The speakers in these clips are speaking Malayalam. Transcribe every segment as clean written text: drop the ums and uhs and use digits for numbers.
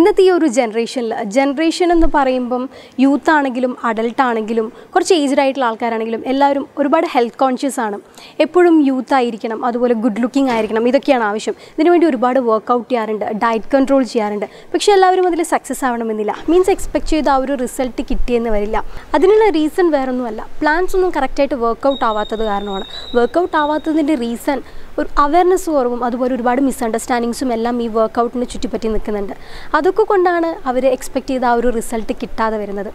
ഇന്നത്തെ ഈ ഒരു ജനറേഷൻ എന്ന് പറയുമ്പം യൂത്ത് ആണെങ്കിലും അഡൽട്ട് ആണെങ്കിലും കുറച്ച് ഏജ്ഡ് ആയിട്ടുള്ള ആൾക്കാരാണെങ്കിലും എല്ലാവരും ഒരുപാട് ഹെൽത്ത് കോൺഷ്യസ് ആണ്. എപ്പോഴും യൂത്ത് ആയിരിക്കണം, അതുപോലെ ഗുഡ് ലുക്കിംഗ് ആയിരിക്കണം, ഇതൊക്കെയാണ് ആവശ്യം. ഇതിനുവേണ്ടി ഒരുപാട് വർക്കൗട്ട് ചെയ്യാറുണ്ട്, ഡയറ്റ് കൺട്രോൾ ചെയ്യാറുണ്ട്. പക്ഷേ എല്ലാവരും അതിൽ സക്സസ് ആവണമെന്നില്ല. മീൻസ് എക്സ്പെക്ട് ചെയ്ത ആ ഒരു റിസൾട്ട് കിട്ടിയെന്ന് വരില്ല. അതിനുള്ള റീസൺ വേറൊന്നുമല്ല, പ്ലാൻസ് ഒന്നും കറക്റ്റായിട്ട് വർക്കൗട്ട് ആവാത്തത് കാരണമാണ്. വർക്കൗട്ട് ആവാത്തതിൻ്റെ റീസൺ ഒരു അവയർനെസ് കുറവും അതുപോലെ ഒരുപാട് മിസ്അണ്ടർസ്റ്റാൻഡിങ്സും എല്ലാം ഈ വർക്കൗട്ടിനെ ചുറ്റിപ്പറ്റി നിൽക്കുന്നുണ്ട്. അതൊക്കെ കൊണ്ടാണ് അവർ എക്സ്പെക്ട് ചെയ്ത ആ ഒരു റിസൾട്ട് കിട്ടാതെ വരുന്നത്.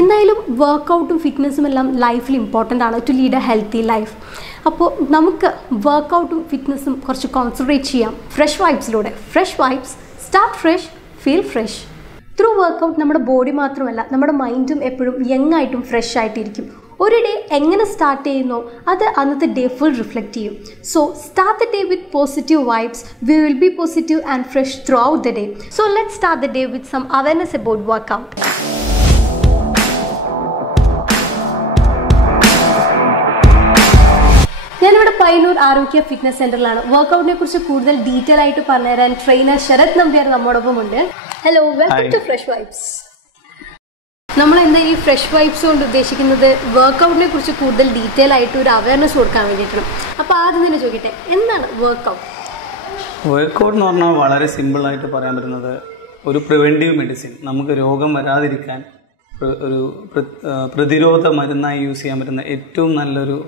എന്തായാലും വർക്കൗട്ടും ഫിറ്റ്നസ്സും എല്ലാം ലൈഫിൽ ഇമ്പോർട്ടൻ്റ് ആണ് to lead a healthy life. അപ്പോൾ നമുക്ക് വർക്കൗട്ടും ഫിറ്റ്നസ്സും കുറച്ച് കോൺസെൻട്രേറ്റ് ചെയ്യാം ഫ്രഷ് വൈബ്സിലൂടെ. Fresh vibes, start fresh, feel fresh. Through workout നമ്മുടെ ബോഡി മാത്രമല്ല നമ്മുടെ മൈൻഡും എപ്പോഴും യങ് ആയിട്ടും ഫ്രഷ് ആയിട്ടിരിക്കും. ഒരു ഡേ എങ്ങനെ സ്റ്റാർട്ട് ചെയ്യുന്നോ അത് അന്നത്തെ ഡേ ഫുൾ റിഫ്ലക്റ്റ് ചെയ്യും. So start the day with positive vibes. We will be positive and fresh throughout the day. So let's start the day with some awareness about workout. ഞാനിവിടെ പയ്യന്നൂർ ആരോഗ്യ ഫിറ്റ്നസ് സെന്ററിലാണ്. വർക്കൗട്ടിനെ കുറിച്ച് കൂടുതൽ ഡീറ്റെയിൽ ആയിട്ട് പറഞ്ഞുതരാൻ ട്രെയിനർ ശരത് നമ്പ്യാർ നമ്മോടൊപ്പം ഉണ്ട്. Hello, welcome to Fresh Vibes. നമ്മൾ എന്താ ഈ ഫ്രഷ് വൈബ്സ് കൊണ്ട് ഉദ്ദേശിക്കുന്നത് വർക്കൗട്ടിനെ കുറിച്ച് കൂടുതൽ ഡീറ്റെയിൽ ആയിട്ട് ഒരു അവയർനെസ് കൊടുക്കാൻ വേണ്ടിയിട്ടാണ്. അപ്പോൾ ആദ്യം തന്നെ ചോദിക്കട്ടെ, എന്താണ് വർക്കൗട്ട്? വർക്കൗട്ട് എന്ന് പറഞ്ഞാൽ വളരെ സിമ്പിളായിട്ട് പറയാൻ പറ്റുന്നത് ഒരു പ്രിവെൻറ്റീവ് മെഡിസിൻ. നമുക്ക് രോഗം വരാതിരിക്കാൻ ഒരു പ്രതിരോധ മരുന്നായി യൂസ് ചെയ്യാൻ പറ്റുന്ന ഏറ്റവും നല്ലൊരു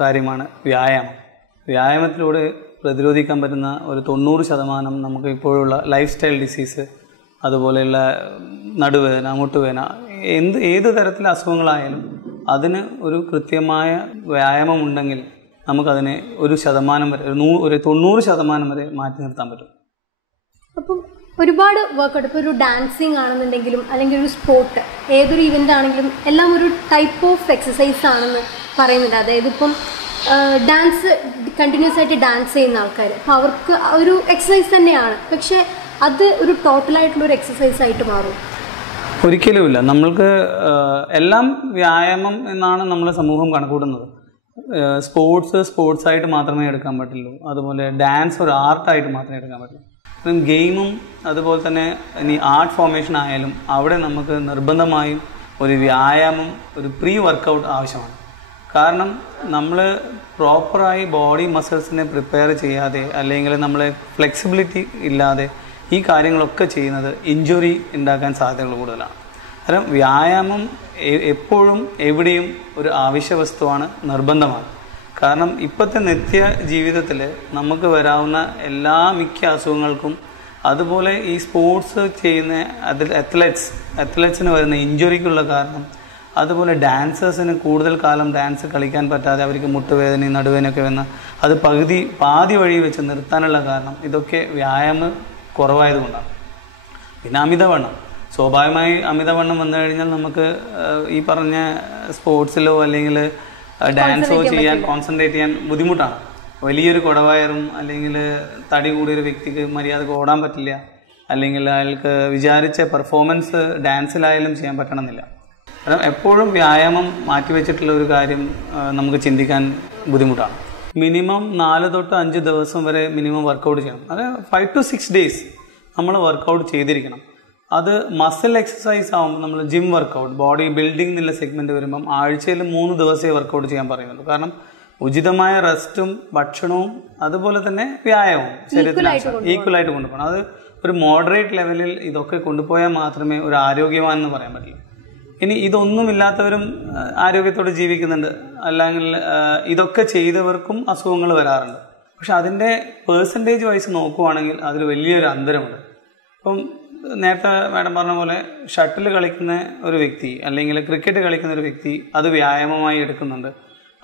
കാര്യമാണ് വ്യായാമം. വ്യായാമത്തിലൂടെ പ്രതിരോധിക്കാൻ പറ്റുന്ന ഒരു 90% നമുക്ക് ഇപ്പോഴുള്ള ലൈഫ് സ്റ്റൈൽ ഡിസീസ്, അതുപോലെയുള്ള നടുവേദന, മുട്ടുവേദന, ഏത് തരത്തിലെ അസുഖങ്ങളായാലും അതിന് ഒരു കൃത്യമായ വ്യായാമം ഉണ്ടെങ്കിൽ നമുക്കതിനെ 1% വരെ, ഒരു 90% വരെ മാറ്റി നിർത്താൻ പറ്റും. അപ്പം ഒരുപാട് വർക്കൗട്ട്, ഇപ്പോൾ ഒരു ഡാൻസിങ് ആണെന്നുണ്ടെങ്കിലും അല്ലെങ്കിൽ ഒരു സ്പോർട്ട്, ഏതൊരു ഇവൻ്റ് ആണെങ്കിലും എല്ലാം ഒരു ടൈപ്പ് ഓഫ് എക്സസൈസ് ആണെന്ന് പറയുന്നുണ്ട്. അതായത് ഇപ്പം ഡാൻസ് കണ്ടിന്യൂസ് ആയിട്ട് ഡാൻസ് ചെയ്യുന്ന ആൾക്കാർ, അപ്പോൾ അവർക്ക് ഒരു എക്സസൈസ് തന്നെയാണ്, പക്ഷേ അത് ഒരു ടോട്ടലായിട്ടുള്ളൊരു എക്സസൈസ് ആയിട്ട് മാറും? ഒരിക്കലുമില്ല. നമ്മൾക്ക് എല്ലാം വ്യായാമം എന്നാണ് നമ്മൾ സമൂഹം കണക്കൂട്ടുന്നത്. സ്പോർട്സായിട്ട് മാത്രമേ എടുക്കാൻ പറ്റുള്ളൂ. അതുപോലെ ഡാൻസ് ഒരു ആർട്ടായിട്ട് മാത്രമേ എടുക്കാൻ പറ്റുള്ളൂ. ഗെയിമും അതുപോലെ തന്നെ ഇനി ആർട്ട് ഫോർമേഷൻ ആയാലും അവിടെ നമുക്ക് നിർബന്ധമായും ഒരു വ്യായാമം, ഒരു പ്രീ വർക്കൗട്ട് ആവശ്യമാണ്. കാരണം നമ്മൾ പ്രോപ്പറായി ബോഡി മസിൽസിനെ പ്രിപ്പയർ ചെയ്യാതെ അല്ലെങ്കിൽ നമ്മളെ ഫ്ലെക്സിബിലിറ്റി ഇല്ലാതെ ഈ കാര്യങ്ങളൊക്കെ ചെയ്യുന്നത് ഇഞ്ചുറി ഉണ്ടാക്കാൻ സാധ്യതകൾ കൂടുതലാണ്. കാരണം വ്യായാമം എപ്പോഴും എവിടെയും ഒരു ആവശ്യ വസ്തുവാണ്, നിർബന്ധമാണ്. കാരണം ഇപ്പോഴത്തെ നിത്യ ജീവിതത്തിൽ നമുക്ക് വരാവുന്ന മിക്ക അസുഖങ്ങൾക്കും, അതുപോലെ ഈ സ്പോർട്സ് ചെയ്യുന്ന അത്ലറ്റ്സിന് വരുന്ന ഇഞ്ചുറിക്കുള്ള കാരണം, അതുപോലെ ഡാൻസേഴ്സിന് കൂടുതൽ കാലം ഡാൻസ് കളിക്കാൻ പറ്റാതെ അവർക്ക് മുട്ടുവേദനയും നടുവേദനയൊക്കെ വന്ന് അത് പാതി വഴി വെച്ച് നിർത്താനുള്ള കാരണം ഇതൊക്കെ വ്യായാമം കുറവായതുകൊണ്ടാണ്. പിന്നെ അമിതവണ്ണം, സ്വാഭാവികമായി അമിതവണ്ണം വന്നു കഴിഞ്ഞാൽ നമുക്ക് ഈ പറഞ്ഞ സ്പോർട്സിലോ അല്ലെങ്കിൽ ഡാൻസോ കോൺസെൻട്രേറ്റ് ചെയ്യാൻ ബുദ്ധിമുട്ടാണ്. വലിയൊരു കുടവയറും അല്ലെങ്കിൽ തടി കൂടിയൊരു വ്യക്തിക്ക് മര്യാദക്ക് ഓടാൻ പറ്റില്ല, അല്ലെങ്കിൽ അയാൾക്ക് വിചാരിച്ച പെർഫോമൻസ് ഡാൻസിലായാലും ചെയ്യാൻ പറ്റണമെന്നില്ല. കാരണം എപ്പോഴും വ്യായാമം മാറ്റിവെച്ചിട്ടുള്ള ഒരു കാര്യം നമുക്ക് ചിന്തിക്കാൻ ബുദ്ധിമുട്ടാണ്. മിനിമം 4 തൊട്ട് 5 ദിവസം വരെ മിനിമം വർക്കൗട്ട് ചെയ്യണം. അത് 5 to 6 days നമ്മൾ വർക്കൗട്ട് ചെയ്തിരിക്കണം. അത് മസിൽ എക്സസൈസ് ആകുമ്പോൾ നമ്മൾ ജിം വർക്കൗട്ട്, ബോഡി ബിൽഡിംഗ് എന്നുള്ള സെഗ്മെന്റ് വരുമ്പം ആഴ്ചയിൽ 3 ദിവസമേ വർക്കൗട്ട് ചെയ്യാൻ പറയുന്നുള്ളൂ. കാരണം ഉചിതമായ റെസ്റ്റും ഭക്ഷണവും അതുപോലെ തന്നെ വ്യായാമവും ശരീരത്തിന് ഈക്വലായിട്ട് കൊണ്ടുപോകണം. അത് ഒരു മോഡറേറ്റ് ലെവലിൽ ഇതൊക്കെ കൊണ്ടുപോയാൽ മാത്രമേ ഒരു ആരോഗ്യവാൻ എന്ന് പറയാൻ പറ്റുള്ളൂ. ഇനി ഇതൊന്നുമില്ലാത്തവരും ആരോഗ്യത്തോടെ ജീവിക്കുന്നുണ്ട്, അല്ലെങ്കിൽ ഇതൊക്കെ ചെയ്തവർക്കും അസുഖങ്ങൾ വരാറുണ്ട്. പക്ഷെ അതിൻ്റെ പേഴ്സൻറ്റേജ് വൈസ് നോക്കുവാണെങ്കിൽ അതിൽ വലിയൊരു അന്തരമുണ്ട്. ഇപ്പം നേരത്തെ മാഡം പറഞ്ഞ പോലെ ഷട്ടിൽ കളിക്കുന്ന ഒരു വ്യക്തി അല്ലെങ്കിൽ ക്രിക്കറ്റ് കളിക്കുന്ന ഒരു വ്യക്തി അത് വ്യായാമമായി എടുക്കുന്നുണ്ട്.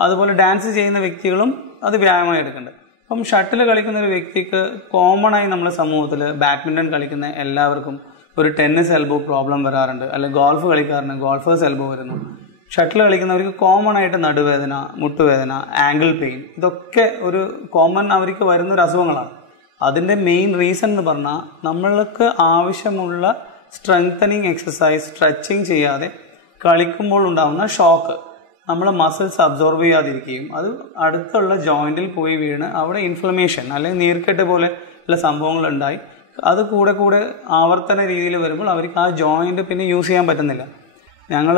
അതുപോലെ ഡാൻസ് ചെയ്യുന്ന വ്യക്തികളും അത് വ്യായാമമായി എടുക്കുന്നുണ്ട്. അപ്പം ഷട്ടിൽ കളിക്കുന്ന ഒരു വ്യക്തിക്ക് കോമണായി നമ്മുടെ സമൂഹത്തിൽ ബാഡ്മിൻ്റൺ കളിക്കുന്ന എല്ലാവർക്കും ഒരു ടെന്നീസ് എൽബോ പ്രോബ്ലം വരാറുണ്ട്, അല്ലെങ്കിൽ ഗോൾഫ് കളിക്കാറുണ്ട്, ഗോൾഫേഴ്സ് എൽബോ വരുന്നു. ഷട്ടിൽ കളിക്കുന്നവർക്ക് കോമൺ ആയിട്ട് നടുവേദന, മുട്ടുവേദന, ആംഗിൾ പെയിൻ, ഇതൊക്കെ ഒരു കോമൺ അവർക്ക് വരുന്നൊരു അസുഖങ്ങളാണ്. അതിൻ്റെ മെയിൻ റീസൺ എന്ന് പറഞ്ഞാൽ നമ്മൾക്ക് ആവശ്യമുള്ള സ്ട്രെങ്തനിങ് എക്സസൈസ്, സ്ട്രെച്ചിങ് ചെയ്യാതെ കളിക്കുമ്പോൾ ഉണ്ടാകുന്ന ഷോക്ക് നമ്മളെ മസിൽസ് അബ്സോർബ് ചെയ്യാതിരിക്കുകയും അത് അടുത്തുള്ള ജോയിൻറ്റിൽ പോയി വീണ് അവിടെ ഇൻഫ്ലമേഷൻ അല്ലെങ്കിൽ നീർക്കെട്ട് പോലെ ഉള്ള സംഭവങ്ങൾ ഉണ്ടായി അത് കൂടെ കൂടെ ആവർത്തന രീതിയിൽ വരുമ്പോൾ അവർക്ക് ആ ജോയിൻറ്റ് പിന്നെ യൂസ് ചെയ്യാൻ പറ്റുന്നില്ല. ഞങ്ങൾ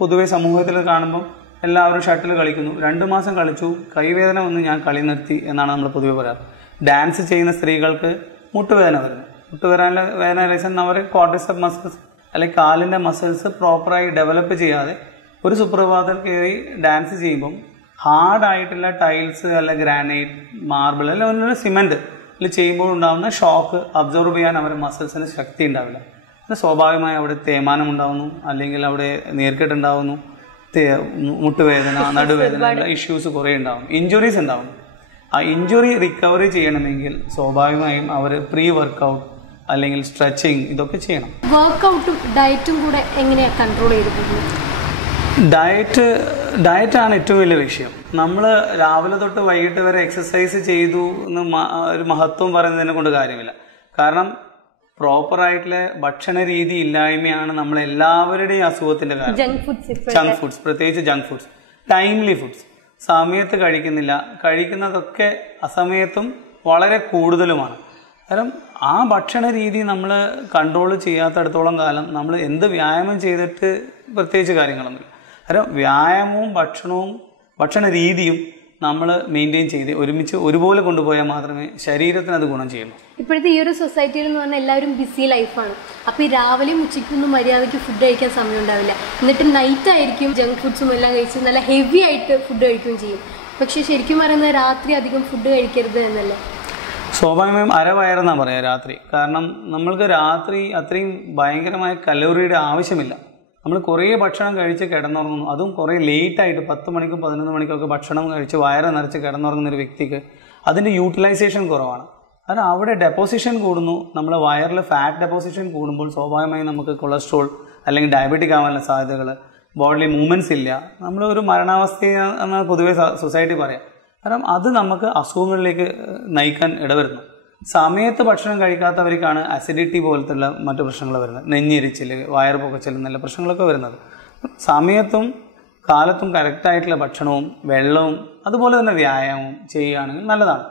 പൊതുവെ സമൂഹത്തിൽ കാണുമ്പം എല്ലാവരും ഷട്ടിൽ കളിക്കുന്നു, 2 മാസം കളിച്ചു, കൈവേദന വന്ന് ഞാൻ കളി നിർത്തി എന്നാണ് നമ്മൾ പൊതുവെ പറയാറ്. ഡാൻസ് ചെയ്യുന്ന സ്ത്രീകൾക്ക് മുട്ടുവേദന വരുന്നു. മുട്ടുവേദന വേദന റീസൺ അവർ ക്വാഡ്രിസെപ്സ് മസിൽസ് അല്ലെങ്കിൽ കാലിൻ്റെ മസിൽസ് പ്രോപ്പറായി ഡെവലപ്പ് ചെയ്യാതെ ഒരു സുപ്രഭാതത്തിൽ കയറി ഡാൻസ് ചെയ്യുമ്പം ഹാർഡായിട്ടുള്ള ടൈൽസ് അല്ല ഗ്രാനൈറ്റ്, മാർബിൾ അല്ല സിമെൻറ്റ് ചെയ്യുമ്പോൾ ഉണ്ടാകുന്ന ഷോക്ക് അബ്സോർബ് ചെയ്യാൻ അവരുടെ മസിൽസിന് ശക്തി ഉണ്ടാവില്ല. അത് സ്വാഭാവികമായി അവിടെ തേയ്മാനം ഉണ്ടാകുന്നു, അല്ലെങ്കിൽ അവിടെ നീർക്കെട്ടുണ്ടാകുന്നു, മുട്ടുവേദന, നടുവേദന ഇഷ്യൂസ് കുറേ ഉണ്ടാകും, ഇഞ്ചുറീസ് ഉണ്ടാകും. ആ ഇഞ്ചുറി റിക്കവറി ചെയ്യണമെങ്കിൽ സ്വാഭാവികമായും അവർ പ്രീ വർക്കൗട്ട് അല്ലെങ്കിൽ സ്ട്രെച്ചിങ് ഇതൊക്കെ ചെയ്യണം. വർക്കൗട്ടും ഡയറ്റും കൂടെ എങ്ങനെയാണ് കൺട്രോൾ ചെയ്തിട്ടുള്ളത്? ഡയറ്റാണ് ഏറ്റവും വലിയ വിഷയം. നമ്മൾ രാവിലെ തൊട്ട് വൈകിട്ട് വരെ എക്സസൈസ് ചെയ്തു എന്ന് ഒരു മഹത്വം പറയുന്നതിനെ കൊണ്ട് കാര്യമില്ല. കാരണം പ്രോപ്പറായിട്ടുള്ള ഭക്ഷണ രീതി ഇല്ലായ്മയാണ് നമ്മളെല്ലാവരുടെയും അസുഖത്തിന്റെ കാരണം. ജങ്ക് ഫുഡ്സ്, പ്രത്യേകിച്ച് ജങ്ക് ഫുഡ്സ്, ടൈംലി ഫുഡ്സ്, സമയത്ത് കഴിക്കുന്നില്ല, കഴിക്കുന്നതൊക്കെ അസമയത്തും വളരെ കൂടുതലുമാണ്. കാരണം ആ ഭക്ഷണ രീതി നമ്മൾ കൺട്രോൾ ചെയ്യാത്തടത്തോളം കാലം നമ്മൾ എന്ത് വ്യായാമം ചെയ്തിട്ട് പ്രത്യേകിച്ച് കാര്യങ്ങളൊന്നുമില്ല. കാരണം വ്യായാമവും ഭക്ഷണ രീതിയും നമ്മൾ മെയിൻറ്റെയിൻ ചെയ്ത് ഒരുമിച്ച് ഒരുപോലെ കൊണ്ടുപോയാൽ മാത്രമേ ശരീരത്തിന് അത് ഗുണം ചെയ്യുള്ളൂ. ഇപ്പോഴത്തെ ഈ ഒരു സൊസൈറ്റിയിൽ എന്ന് പറഞ്ഞാൽ എല്ലാവരും ബിസി ലൈഫാണ്. അപ്പോൾ ഈ രാവിലെയും ഉച്ചയ്ക്കൊന്നും മര്യാദയ്ക്ക് ഫുഡ് കഴിക്കാൻ സമയം ഉണ്ടാവില്ല. എന്നിട്ട് നൈറ്റ് ആയിരിക്കും ജങ്ക് ഫുഡ്സും എല്ലാം കഴിച്ച് നല്ല ഹെവി ആയിട്ട് ഫുഡ് കഴിക്കുകയും ചെയ്യും. പക്ഷേ ശരിക്കും പറയുന്നത് രാത്രി അധികം ഫുഡ് കഴിക്കരുത് എന്നല്ലേ? സ്വാഭാവികമായും അരവയറെന്നാണ് പറയാം രാത്രി. കാരണം നമ്മൾക്ക് രാത്രി അത്രയും ഭയങ്കരമായ കലോറിയുടെ ആവശ്യമില്ല. നമ്മൾ കുറേ ഭക്ഷണം കഴിച്ച് കിടന്നുറങ്ങുന്നു, അതും കുറേ ലേറ്റായിട്ട് 10 മണിക്കും 11 മണിക്കൊക്കെ ഭക്ഷണം കഴിച്ച് വയറ് നിറച്ച് കിടന്നുറങ്ങുന്ന ഒരു വ്യക്തിക്ക് അതിൻ്റെ യൂട്ടിലൈസേഷൻ കുറവാണ്. കാരണം അവിടെ ഡെപ്പോസിഷൻ കൂടുന്നു. നമ്മൾ വയറിൽ ഫാറ്റ് ഡെപ്പോസിഷൻ കൂടുമ്പോൾ സ്വാഭാവികമായും നമുക്ക് കൊളസ്ട്രോൾ അല്ലെങ്കിൽ ഡയബറ്റിക് ആവാനുള്ള സാധ്യതകൾ, ബോഡിലി മൂവ്മെൻറ്റ്സ് ഇല്ല, നമ്മൾ ഒരു മരണാവസ്ഥയെന്ന് പൊതുവെ സൊസൈറ്റി പറയാം. കാരണം അത് നമുക്ക് അസുഖങ്ങളിലേക്ക് നയിക്കാൻ ഇടവരുന്നു. സമയത്ത് ഭക്ഷണം കഴിക്കാത്തവർക്കാണ് അസിഡിറ്റി പോലത്തുള്ള മറ്റു പ്രശ്നങ്ങൾ വരുന്നത്, നെഞ്ഞിരിച്ചിൽ, വയറ് പുകച്ചിൽ എന്നുള്ള പ്രശ്നങ്ങളൊക്കെ വരുന്നത്. സമയത്തും കാലത്തും കറക്റ്റായിട്ടുള്ള ഭക്ഷണവും വെള്ളവും അതുപോലെ തന്നെ വ്യായാമവും ചെയ്യുകയാണെങ്കിൽ നല്ലതാണ്.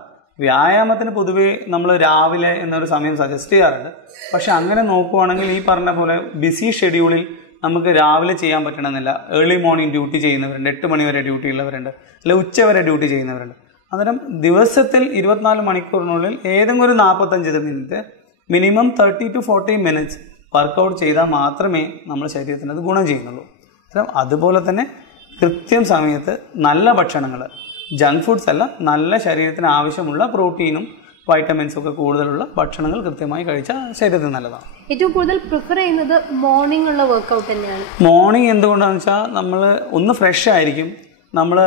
വ്യായാമത്തിന് പൊതുവേ നമ്മൾ രാവിലെ എന്നൊരു സമയം സജസ്റ്റ് ചെയ്യാറുണ്ട്. പക്ഷെ അങ്ങനെ നോക്കുവാണെങ്കിൽ ഈ പറഞ്ഞ പോലെ ബിസി ഷെഡ്യൂളിൽ നമുക്ക് രാവിലെ ചെയ്യാൻ പറ്റണമെന്നില്ല. ഏർലി മോർണിംഗ് ഡ്യൂട്ടി ചെയ്യുന്നവരുണ്ട്, 8 മണി വരെ ഡ്യൂട്ടി ഉള്ളവരുണ്ട്, അല്ലെങ്കിൽ ഉച്ച വരെ ഡ്യൂട്ടി ചെയ്യുന്നവരുണ്ട്. അന്നേരം ദിവസത്തിൽ 24 മണിക്കൂറിനുള്ളിൽ ഏതെങ്കിലും ഒരു 45 minute, minimum 30 to 40 minutes workout ചെയ്താൽ മാത്രമേ നമ്മുടെ ശരീരത്തിന് അത് ഗുണം ചെയ്യുന്നുള്ളൂ. അതുപോലെ തന്നെ കൃത്യം സമയത്ത് നല്ല ഭക്ഷണങ്ങൾ, ജങ്ക് ഫുഡ്സ് അല്ല, നല്ല ശരീരത്തിന് ആവശ്യമുള്ള പ്രോട്ടീനും വൈറ്റമിൻസും ഒക്കെ കൂടുതലുള്ള ഭക്ഷണങ്ങൾ കൃത്യമായി കഴിച്ചാൽ ശരീരത്തിന് നല്ലതാണ്. ഏറ്റവും കൂടുതൽ പ്രിഫർ ചെയ്യുന്നത് മോർണിംഗ് ഉള്ള വർക്കൗട്ട് തന്നെയാണ്. മോർണിംഗ് എന്തുകൊണ്ടാണെന്ന് വെച്ചാൽ നമ്മൾ ഒന്ന് ഫ്രഷ് ആയിരിക്കും, നമ്മൾ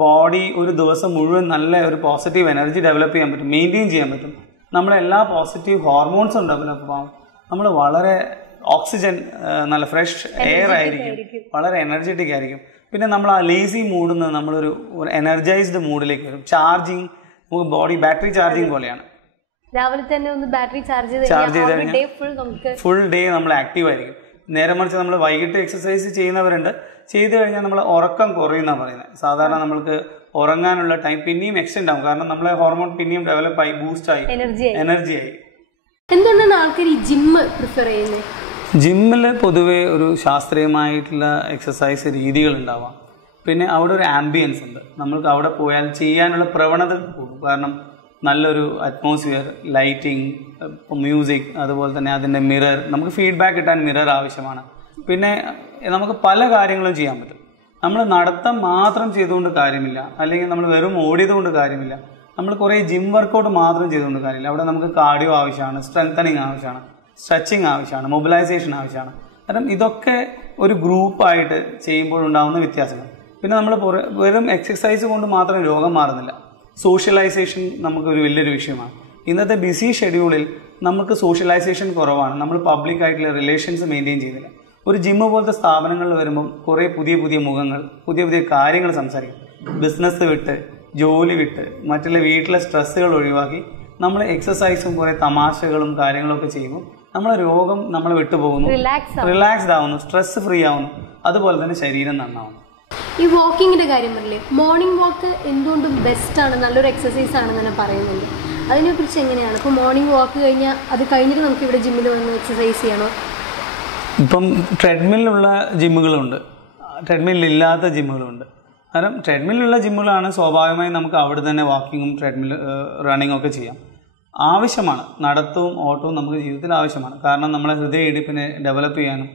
ബോഡി ഒരു ദിവസം മുഴുവൻ നല്ല ഒരു പോസിറ്റീവ് എനർജി ഡെവലപ്പ് ചെയ്യാൻ പറ്റും, മെയിൻറ്റെയിൻ ചെയ്യാൻ പറ്റും. നമ്മളെല്ലാ പോസിറ്റീവ് ഹോർമോൺസും ഡെവലപ്പ് ആവും. നമ്മൾ വളരെ ഓക്സിജൻ, നല്ല ഫ്രഷ് എയർ ആയിരിക്കും, വളരെ എനർജറ്റിക് ആയിരിക്കും. പിന്നെ നമ്മൾ ആ ലേസി മൂഡിൽ നിന്ന് നമ്മളൊരു എനർജൈസ്ഡ് മൂഡിലേക്ക് വരും. ചാർജിങ്, ബോഡി ബാറ്ററി ചാർജിങ് പോലെയാണ്. രാവിലെ തന്നെ ഒന്ന് ബാറ്ററി ചാർജ് ചെയ്ത് ഫുൾ ഡേ നമ്മൾ ആക്റ്റീവ് ആയിരിക്കും. നേരെ മറിച്ച് നമ്മൾ വൈകിട്ട് എക്സസൈസ് ചെയ്യുന്നവരുണ്ട്, ചെയ്തു കഴിഞ്ഞാൽ നമ്മൾ ഉറക്കം കുറയുന്നാണ് പറയുന്നത്. സാധാരണ നമ്മൾക്ക് ഉറങ്ങാനുള്ള ടൈം പിന്നെയും എക്സ്റ്റെൻഡ് ആവും. കാരണം നമ്മളെ ഹോർമോൺ പിന്നെയും ഡെവലപ്പ് ആയി, ബൂസ്റ്റ് ആയി, എനർജി ആയി. എന്തുകൊണ്ടാണ് ആൾക്കാർ ഈ ജിമ്മ് പ്രിഫർ ചെയ്യുന്നത്? ജിമ്മിൽ പൊതുവേ ഒരു ശാസ്ത്രീയമായിട്ടുള്ള എക്സസൈസ് രീതികൾ ഉണ്ടാവാം. പിന്നെ അവിടെ ഒരു ആംബിയൻസ് ഉണ്ട്, നമ്മൾക്ക് അവിടെ പോയാൽ ചെയ്യാനുള്ള പ്രവണത കൂടും. കാരണം നല്ലൊരു അറ്റ്മോസ്ഫിയർ, ലൈറ്റിംഗ്, മ്യൂസിക്, അതുപോലെ തന്നെ അതിൻ്റെ മിറർ, നമുക്ക് ഫീഡ്ബാക്ക് കിട്ടാൻ മിറർ ആവശ്യമാണ്. പിന്നെ നമുക്ക് പല കാര്യങ്ങളും ചെയ്യാൻ പറ്റും. നമ്മൾ നടത്തം മാത്രം ചെയ്തുകൊണ്ട് കാര്യമില്ല, അല്ലെങ്കിൽ നമ്മൾ വെറും ഓടിയത് കൊണ്ട് കാര്യമില്ല. നമ്മൾ കുറേ ജിം വർക്കൗട്ട് മാത്രം ചെയ്തുകൊണ്ട് കാര്യമില്ല. അവിടെ നമുക്ക് കാർഡിയോ ആവശ്യമാണ്, സ്ട്രെങ്തനിങ് ആവശ്യമാണ്, സ്ട്രെച്ചിങ് ആവശ്യമാണ്, മൊബിലൈസേഷൻ ആവശ്യമാണ്. കാരണം ഇതൊക്കെ ഒരു ഗ്രൂപ്പായിട്ട് ചെയ്യുമ്പോഴുണ്ടാകുന്ന വ്യത്യാസങ്ങൾ. പിന്നെ നമ്മൾ വെറും എക്സസൈസ് കൊണ്ട് മാത്രം രോഗം മാറുന്നില്ല. സോഷ്യലൈസേഷൻ നമുക്കൊരു വലിയൊരു വിഷയമാണ്. ഇന്നത്തെ ബിസി ഷെഡ്യൂളിൽ നമുക്ക് സോഷ്യലൈസേഷൻ കുറവാണ്. നമ്മൾ പബ്ലിക് ആയിട്ടുള്ള റിലേഷൻസ് മെയിൻറ്റെയിൻ ചെയ്യുന്നില്ല. ഒരു ജിമ്മ് പോലത്തെ സ്ഥാപനങ്ങളിൽ വരുമ്പം കുറേ പുതിയ മുഖങ്ങൾ, പുതിയ കാര്യങ്ങൾ സംസാരിക്കും. ബിസിനസ് വിട്ട്, ജോലി വിട്ട്, മറ്റുള്ള വീട്ടിലെ സ്ട്രെസ്സുകൾ ഒഴിവാക്കി നമ്മൾ എക്സസൈസും കുറേ തമാശകളും കാര്യങ്ങളൊക്കെ ചെയ്യുമ്പോൾ നമ്മളെ രോഗം നമ്മളെ വിട്ടുപോകുന്നു, റിലാക്സ്ഡ് ആവുന്നു, സ്ട്രെസ് ഫ്രീ ആവുന്നു, അതുപോലെ തന്നെ ശരീരം നന്നാവുന്നു. ഈ വാക്കിങ്ങിന്റെ കാര്യം പറയില്ലേ, മോർണിംഗ് വാക്ക് എന്തുകൊണ്ടും ബെസ്റ്റ് ആണ്, നല്ലൊരു എക്സസൈസ് ആണെന്ന് തന്നെ പറയുന്നുണ്ട്. അതിനെക്കുറിച്ച് എങ്ങനെയാണ്? ഇപ്പോൾ മോർണിംഗ് വാക്ക് കഴിഞ്ഞാൽ അത് കഴിഞ്ഞിട്ട് നമുക്ക് ഇവിടെ ജിമ്മിൽ വന്ന് എക്സസൈസ് ചെയ്യണോ? ഇപ്പം ട്രെഡ്മില്ലുള്ള ജിമ്മുകളുണ്ട്, ട്രെഡ്മില്ലില്ലാത്ത ജിമ്മുകളുണ്ട്. കാരണം ട്രെഡ്മില്ലുള്ള ജിമ്മുകളാണ് സ്വാഭാവികമായും നമുക്ക് അവിടെ തന്നെ വാക്കിങ്ങും ട്രെഡ്മിൽ റണ്ണിങ്ങും ഒക്കെ ചെയ്യാം. ആവശ്യമാണ്, നടത്തവും ഓട്ടവും നമുക്ക് ജീവിതത്തിൽ ആവശ്യമാണ്. കാരണം നമ്മളെ ഹൃദയ ഇടിപ്പിനെ ഡെവലപ്പ് ചെയ്യാനും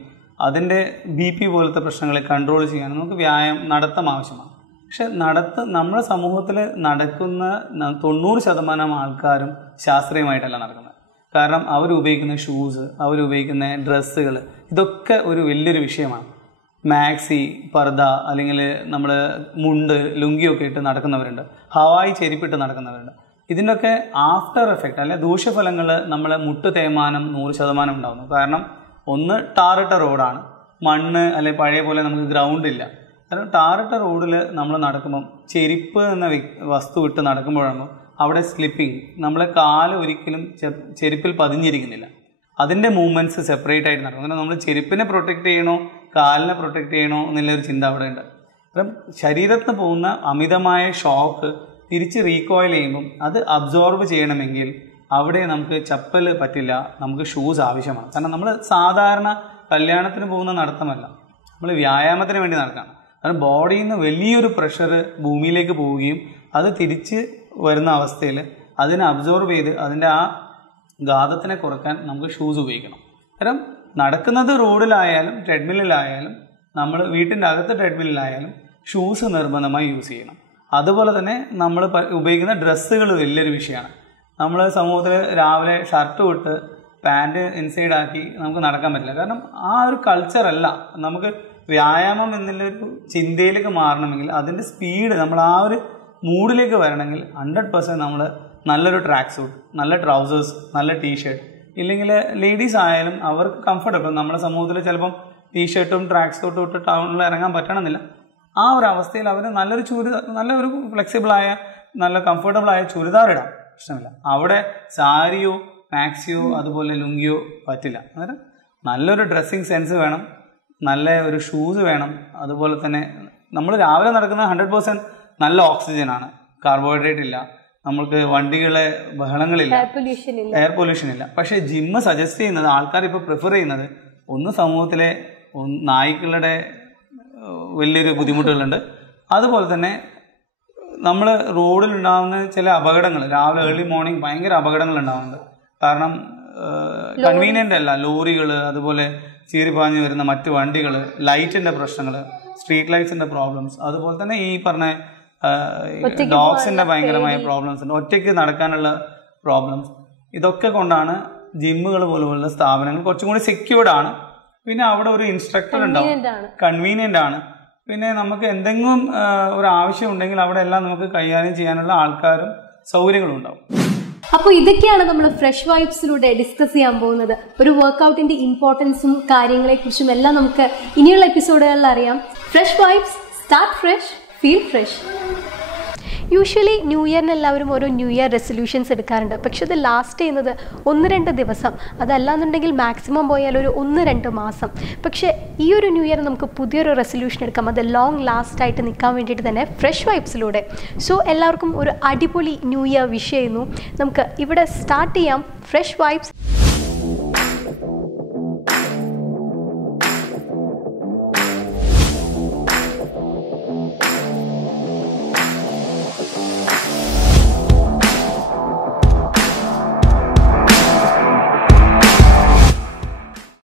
അതിൻ്റെ BP പോലത്തെ പ്രശ്നങ്ങളെ കൺട്രോൾ ചെയ്യാനും നമുക്ക് നടത്തം ആവശ്യമാണ്. പക്ഷെ നമ്മുടെ സമൂഹത്തിൽ നടക്കുന്ന 90% ആൾക്കാരും ശാസ്ത്രീയമായിട്ടല്ല നടക്കുന്നത്. കാരണം അവരുപയോഗിക്കുന്ന ഷൂസ്, അവരുപയോഗിക്കുന്ന ഡ്രസ്സുകൾ, ഇതൊക്കെ ഒരു വലിയൊരു വിഷയമാണ്. മാക്സി, പർദ, അല്ലെങ്കിൽ നമ്മൾ മുണ്ട്, ലുങ്കിയൊക്കെ ഇട്ട് നടക്കുന്നവരുണ്ട്, ഹവായി ചെരിപ്പിട്ട് നടക്കുന്നവരുണ്ട്. ഇതിൻ്റെയൊക്കെ ആഫ്റ്റർ എഫക്റ്റ് അല്ലെ ദൂഷ്യഫലങ്ങൾ നമ്മളെ മുട്ട് തേയ്മാനം 100% ഉണ്ടാകുന്നു. കാരണം ഒന്ന്, ടാറിട്ട റോഡാണ്, മണ്ണ് അല്ലെ പഴയ പോലെ നമുക്ക് ഗ്രൗണ്ട് ഇല്ല. കാരണം ടാറിട്ട റോഡിൽ നമ്മൾ നടക്കുമ്പം ചെരിപ്പ് എന്ന വസ്തു ഇട്ട് നടക്കുമ്പോഴാണ് അവിടെ സ്ലിപ്പിങ്, നമ്മളെ കാല് ഒരിക്കലും ചെരുപ്പിൽ പതിഞ്ഞിരിക്കുന്നില്ല. അതിൻ്റെ മൂവ്മെൻറ്റ്സ് സെപ്പറേറ്റ് ആയിട്ട് നടക്കും. അങ്ങനെ നമ്മൾ ചെരുപ്പിനെ പ്രൊട്ടക്റ്റ് ചെയ്യണോ കാലിനെ പ്രൊട്ടക്റ്റ് ചെയ്യണോ എന്നുള്ളൊരു ചിന്ത അവിടെ ഉണ്ട്. അപ്പം ശരീരത്തിന് പോകുന്ന അമിതമായ ഷോക്ക് തിരിച്ച് റീകോയിൽ ചെയ്യുമ്പം അത് അബ്സോർബ് ചെയ്യണമെങ്കിൽ അവിടെ നമുക്ക് ചപ്പൽ പറ്റില്ല, നമുക്ക് ഷൂസ് ആവശ്യമാണ്. കാരണം നമ്മൾ സാധാരണ കല്യാണത്തിന് പോകുന്ന നടത്തമല്ല, നമ്മൾ വ്യായാമത്തിന് വേണ്ടി നടക്കുകയാണ്. കാരണം ബോഡിയിൽ നിന്ന് വലിയൊരു പ്രഷർ ഭൂമിയിലേക്ക് പോവുകയും അത് തിരിച്ച് വരുന്ന അവസ്ഥയിൽ അതിനെ അബ്സോർബ് ചെയ്ത് അതിൻ്റെ ആ ഘാതത്തിനെ കുറയ്ക്കാൻ നമുക്ക് ഷൂസ് ഉപയോഗിക്കണം. കാരണം നടക്കുന്നത് റോഡിലായാലും ട്രെഡ്മില്ലിലായാലും നമ്മൾ വീട്ടിൻ്റെ അകത്ത് ട്രെഡ്മില്ലിലായാലും ഷൂസ് നിർബന്ധമായി യൂസ് ചെയ്യണം. അതുപോലെ തന്നെ നമ്മൾ ഉപയോഗിക്കുന്ന ഡ്രസ്സുകൾ വലിയൊരു വിഷയമാണ്. നമ്മൾ സമൂഹത്തിൽ രാവിലെ ഷർട്ട് ഇട്ട് പാൻറ് ഇൻസൈഡ് ആക്കി നമുക്ക് നടക്കാൻ പറ്റില്ല. കാരണം ആ ഒരു കൾച്ചറല്ല. നമുക്ക് വ്യായാമം എന്നുള്ളൊരു ചിന്തയിലേക്ക് മാറണമെങ്കിൽ അതിൻ്റെ സ്പീഡ് നമ്മൾ ആ ഒരു മൂഡിലേക്ക് വരണമെങ്കിൽ 100% നമ്മൾ നല്ലൊരു ട്രാക്ക് സൂട്ട്, നല്ല ട്രൗസേഴ്സ്, നല്ല ടീഷർട്ട്, ഇല്ലെങ്കിൽ ലേഡീസ് ആയാലും അവർക്ക് കംഫർട്ടബിൾ. നമ്മുടെ സമൂഹത്തിൽ ചിലപ്പം ടീഷർട്ടും ട്രാക്ക് സൂട്ടും ഇട്ട് ടൗണിൽ ഇറങ്ങാൻ പറ്റണമെന്നില്ല. ആ ഒരു അവസ്ഥയിൽ അവർ നല്ലൊരു ഫ്ലെക്സിബിളായ നല്ല കംഫർട്ടബിളായ ചുരിദാർ ഇടാം, പ്രശ്നമില്ല. അവിടെ സാരിയോ മാക്സിയോ അതുപോലെ ലുങ്കിയോ പറ്റില്ല. അന്നേരം നല്ലൊരു ഡ്രസ്സിങ് സെൻസ് വേണം, നല്ല ഒരു ഷൂസ് വേണം. അതുപോലെ തന്നെ നമ്മൾ രാവിലെ നടക്കുന്ന 100% നല്ല ഓക്സിജനാണ്, കാർബോഹൈഡ്രേറ്റ് ഇല്ല, നമ്മൾക്ക് വണ്ടികളെ ബഹളങ്ങളില്ല, എയർ പൊല്യൂഷൻ ഇല്ല. പക്ഷേ ജിമ്മ് സജസ്റ്റ് ചെയ്യുന്നത്, ആൾക്കാർ ഇപ്പോൾ പ്രിഫർ ചെയ്യുന്നത്, ഒന്ന് സമൂഹത്തിലെ നായ്ക്കളുടെ വലിയൊരു ബുദ്ധിമുട്ടുകളുണ്ട്. അതുപോലെ തന്നെ നമ്മൾ റോഡിലുണ്ടാകുന്ന ചില അപകടങ്ങൾ, രാവിലെ ഏർലി മോർണിംഗ് ഭയങ്കര അപകടങ്ങൾ ഉണ്ടാകുന്നുണ്ട്. കാരണം കൺവീനിയൻ്റ് അല്ല, ലോറികൾ, അതുപോലെ ചീറിപ്പാഞ്ഞ് വരുന്ന മറ്റ് വണ്ടികൾ, ലൈറ്റിൻ്റെ പ്രശ്നങ്ങൾ, സ്ട്രീറ്റ് ലൈറ്റ്സിൻ്റെ പ്രോബ്ലംസ്, അതുപോലെ തന്നെ ഈ പറഞ്ഞ ഡോഗ്സിൻ്റെ ഭയങ്കരമായ പ്രോബ്ലംസ് ഉണ്ട്, ഒറ്റയ്ക്ക് നടക്കാനുള്ള പ്രോബ്ലംസ്. ഇതൊക്കെ കൊണ്ടാണ് ജിമ്മുകൾ പോലുള്ള സ്ഥാപനങ്ങൾ കുറച്ചും കൂടി സെക്യൂർഡ് ആണ്. പിന്നെ അവിടെ ഒരു ഇൻസ്ട്രക്ടർ ഉണ്ടാവും, കൺവീനിയൻ്റ് ആണ്. പിന്നെ നമുക്ക് എന്തെങ്കിലും ഒരു ആവശ്യം ഉണ്ടെങ്കിൽ അവിടെ എല്ലാം നമുക്ക് കൈകാര്യം ചെയ്യാനുള്ള ആൾക്കാരും സൗകര്യങ്ങളും ഉണ്ടാവും. അപ്പോൾ ഇതൊക്കെയാണ് നമ്മൾ ഫ്രഷ് വൈബ്സിലൂടെ ഡിസ്കസ് ചെയ്യാൻ പോകുന്നത്. ഒരു വർക്കൗട്ടിന്റെ ഇമ്പോർട്ടൻസും കാര്യങ്ങളെക്കുറിച്ചും എല്ലാം നമുക്ക് ഇനിയുള്ള എപ്പിസോഡുകളിൽ അറിയാം. Fresh vibes, start fresh, feel fresh. Usually new ഇയറിന് എല്ലാവരും ഓരോ ന്യൂ ഇയർ റെസൊല്യൂഷൻസ് എടുക്കാറുണ്ട്. പക്ഷെ അത് ലാസ്റ്റ് ചെയ്യുന്നത് 1-2 ദിവസം, അതല്ലാന്നുണ്ടെങ്കിൽ മാക്സിമം പോയാൽ ഒരു 1-2 മാസം. പക്ഷേ ഈ ഒരു ന്യൂ ഇയർ നമുക്ക് പുതിയൊരു റെസൊല്യൂഷൻ എടുക്കാം, അത് ലോങ് ലാസ്റ്റ് ആയിട്ട് നിൽക്കാൻ വേണ്ടിയിട്ട് തന്നെ ഫ്രഷ് വൈബ്സിലൂടെ. സോ എല്ലാവർക്കും ഒരു അടിപൊളി ന്യൂ ഇയർ വിഷ് ചെയ്യുന്നു. നമുക്ക് ഇവിടെ സ്റ്റാർട്ട് ചെയ്യാം ഫ്രഷ് വൈബ്സ്.